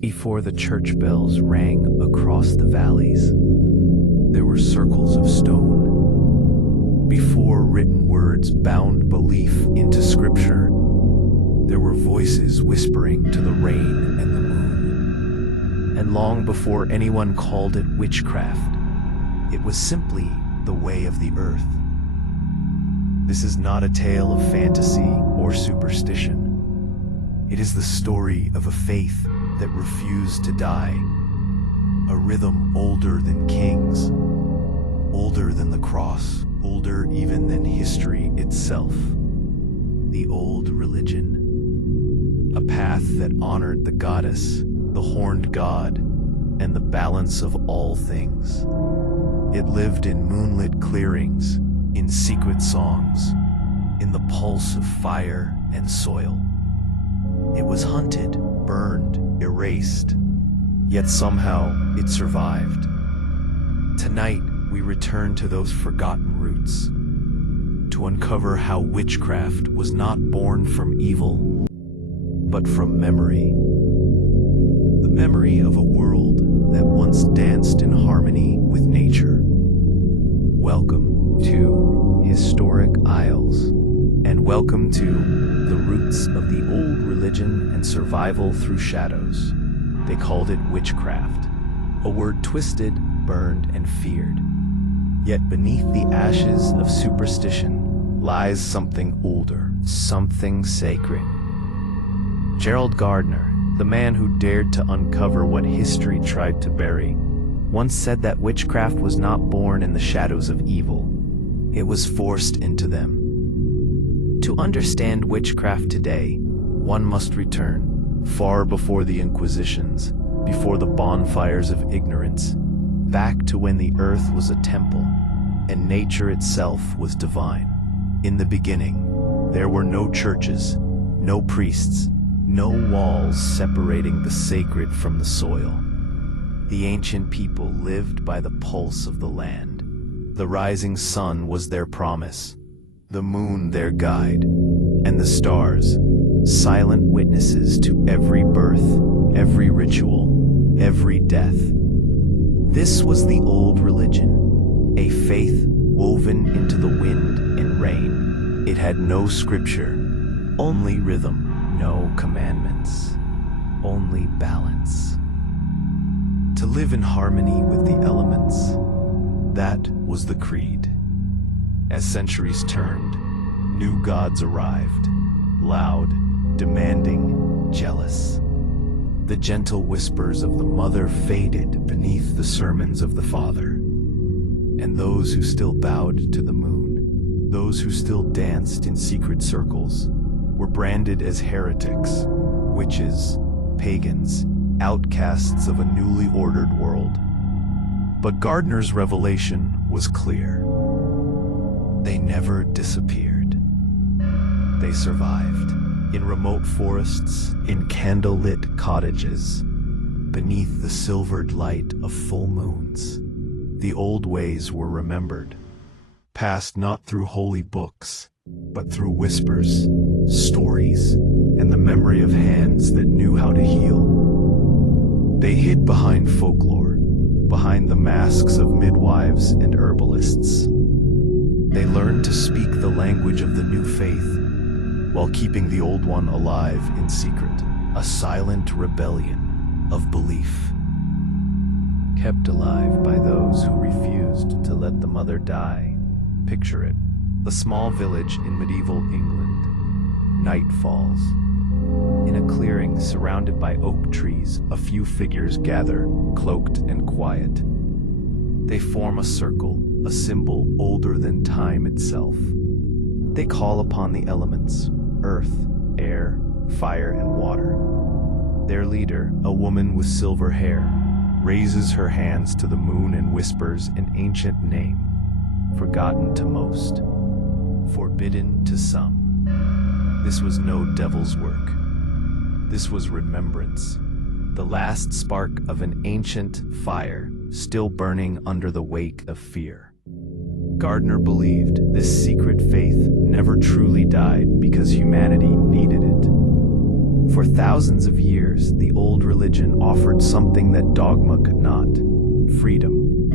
Before the church bells rang across the valleys, there were circles of stone. Before written words bound belief into scripture, there were voices whispering to the rain and the moon. And long before anyone called it witchcraft, it was simply the way of the earth. This is not a tale of fantasy or superstition. It is the story of a faith that refused to die, a rhythm older than kings, older than the cross, older even than history itself. The old religion, a path that honored the goddess, the horned god, and the balance of all things. It lived in moonlit clearings, in secret songs, in the pulse of fire and soil. It was hunted, burned, erased, yet somehow it survived. Tonight, we return to those forgotten roots, to uncover how witchcraft was not born from evil, but from memory. The memory of a world that once danced in harmony with nature. Welcome to Historic Isles, and welcome to the roots of the old religion and survival through shadows. They called it witchcraft, a word twisted, burned, and feared. Yet beneath the ashes of superstition lies something older, something sacred. Gerald Gardner, the man who dared to uncover what history tried to bury, once said that witchcraft was not born in the shadows of evil. It was forced into them. To understand witchcraft today, one must return far before the Inquisitions, before the bonfires of ignorance, back to when the earth was a temple and nature itself was divine. In the beginning, there were no churches, no priests, no walls separating the sacred from the soil. The ancient people lived by the pulse of the land. The rising sun was their promise, the moon their guide, and the stars, silent witnesses to every birth, every ritual, every death. This was the old religion, a faith woven into the wind and rain. It had no scripture, only rhythm, no commandments, only balance. To live in harmony with the elements, that was the creed. As centuries turned, new gods arrived, loud, demanding, jealous. The gentle whispers of the mother faded beneath the sermons of the father. And those who still bowed to the moon, those who still danced in secret circles, were branded as heretics, witches, pagans, outcasts of a newly ordered world. But Gardner's revelation was clear. They never disappeared. They survived, in remote forests, in candle-lit cottages, beneath the silvered light of full moons. The old ways were remembered, passed not through holy books, but through whispers, stories, and the memory of hands that knew how to heal. They hid behind folklore, behind the masks of midwives and herbalists. They learned to speak the language of the new faith, while keeping the old one alive in secret, a silent rebellion of belief. Kept alive by those who refused to let the mother die. Picture it, a small village in medieval England. Night falls. In a clearing surrounded by oak trees, a few figures gather, cloaked and quiet. They form a circle, a symbol older than time itself. They call upon the elements, earth, air, fire, and water. Their leader, a woman with silver hair, raises her hands to the moon and whispers an ancient name, forgotten to most, forbidden to some. This was no devil's work. This was remembrance, the last spark of an ancient fire still burning under the wake of fear. Gardner believed this secret faith never truly died because humanity needed it. For thousands of years, the old religion offered something that dogma could not: freedom.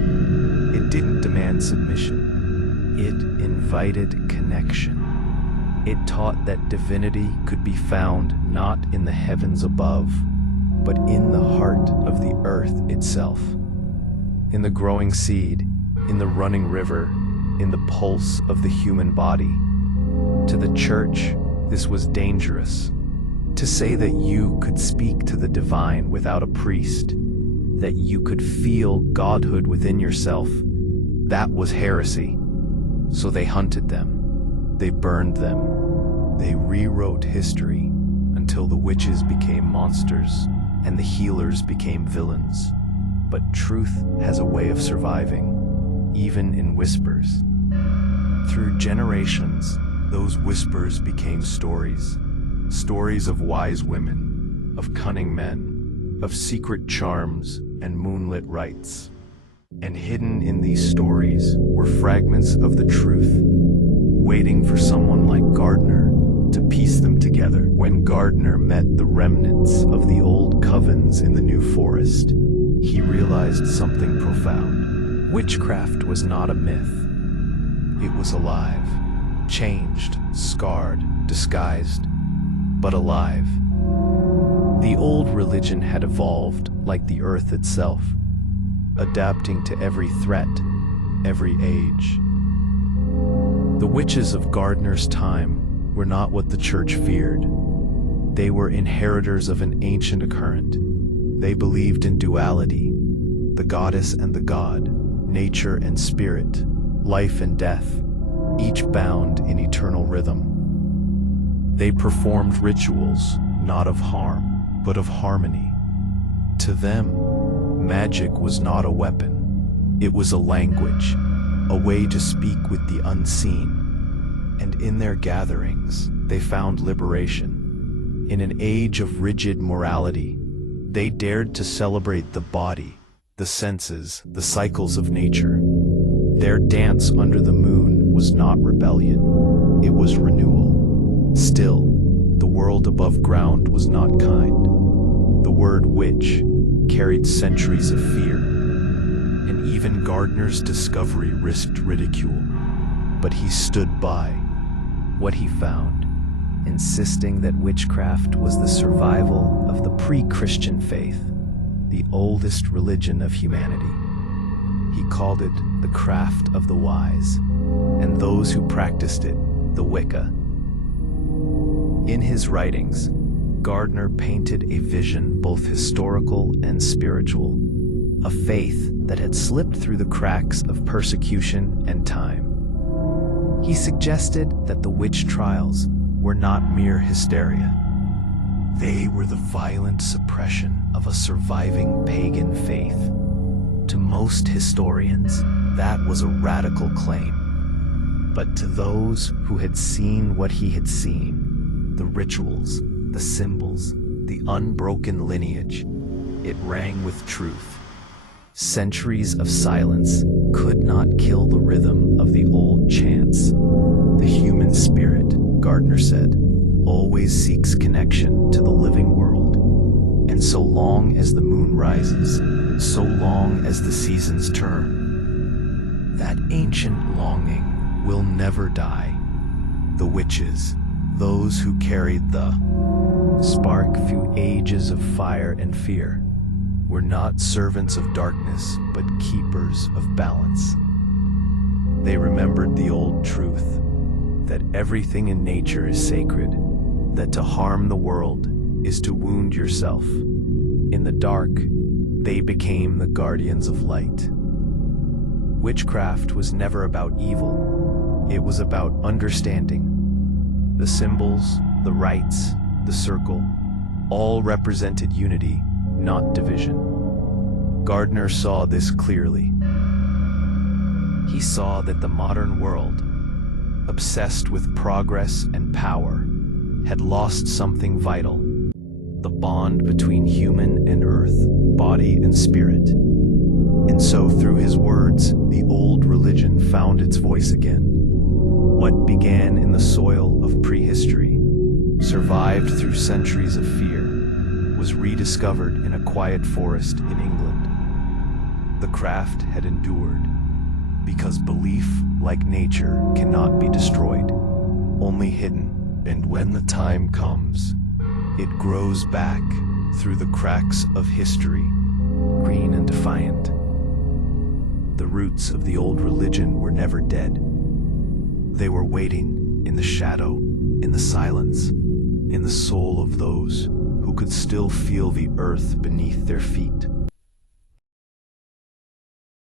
It didn't demand submission. It invited connection. It taught that divinity could be found not in the heavens above, but in the heart of the earth itself. In the growing seed, in the running river, in the pulse of the human body. To the church, this was dangerous. To say that you could speak to the divine without a priest, that you could feel godhood within yourself, that was heresy. So they hunted them, they burned them, they rewrote history until the witches became monsters and the healers became villains. But truth has a way of surviving, even in whispers. Through generations, those whispers became stories. Stories of wise women, of cunning men, of secret charms and moonlit rites. And hidden in these stories were fragments of the truth, waiting for someone like Gardner to piece them together. When Gardner met the remnants of the old covens in the New Forest, he realized something profound. Witchcraft was not a myth. It was alive, changed, scarred, disguised, but alive. The old religion had evolved like the earth itself, adapting to every threat, every age. The witches of Gardner's time were not what the church feared. They were inheritors of an ancient current. They believed in duality, the goddess and the god, nature and spirit, life and death, each bound in eternal rhythm. They performed rituals, not of harm, but of harmony. To them, magic was not a weapon. It was a language, a way to speak with the unseen. And in their gatherings, they found liberation. In an age of rigid morality, they dared to celebrate the body, the senses, the cycles of nature. Their dance under the moon was not rebellion, it was renewal. Still, the world above ground was not kind. The word witch carried centuries of fear, and even Gardner's discovery risked ridicule. But he stood by what he found, insisting that witchcraft was the survival of the pre-Christian faith, the oldest religion of humanity. He called it the craft of the wise, and those who practiced it, the Wicca. In his writings, Gardner painted a vision both historical and spiritual, a faith that had slipped through the cracks of persecution and time. He suggested that the witch trials were not mere hysteria. They were the violent suppression of a surviving pagan faith. To most historians, that was a radical claim. But to those who had seen what he had seen, the rituals, the symbols, the unbroken lineage, it rang with truth. Centuries of silence could not kill the rhythm of the old chants. The human spirit, Gardner said, always seeks connection to the living world. And so long as the moon rises, so long as the seasons turn, that ancient longing will never die. The witches, those who carried the spark through ages of fire and fear, were not servants of darkness, but keepers of balance. They remembered the old truth, that everything in nature is sacred, that to harm the world is to wound yourself. In the dark, they became the guardians of light. Witchcraft was never about evil. It was about understanding. The symbols, the rites, the circle, all represented unity, not division. Gardner saw this clearly. He saw that the modern world, obsessed with progress and power, had lost something vital, the bond between human and earth, body and spirit. And so through his words, the old religion found its voice again. What began in the soil of prehistory survived through centuries of fear, was rediscovered in a quiet forest in England. The craft had endured because belief, like nature, cannot be destroyed, only hidden, and when the time comes, it grows back through the cracks of history, green and defiant. The roots of the old religion were never dead. They were waiting in the shadow, in the silence, in the soul of those who could still feel the earth beneath their feet.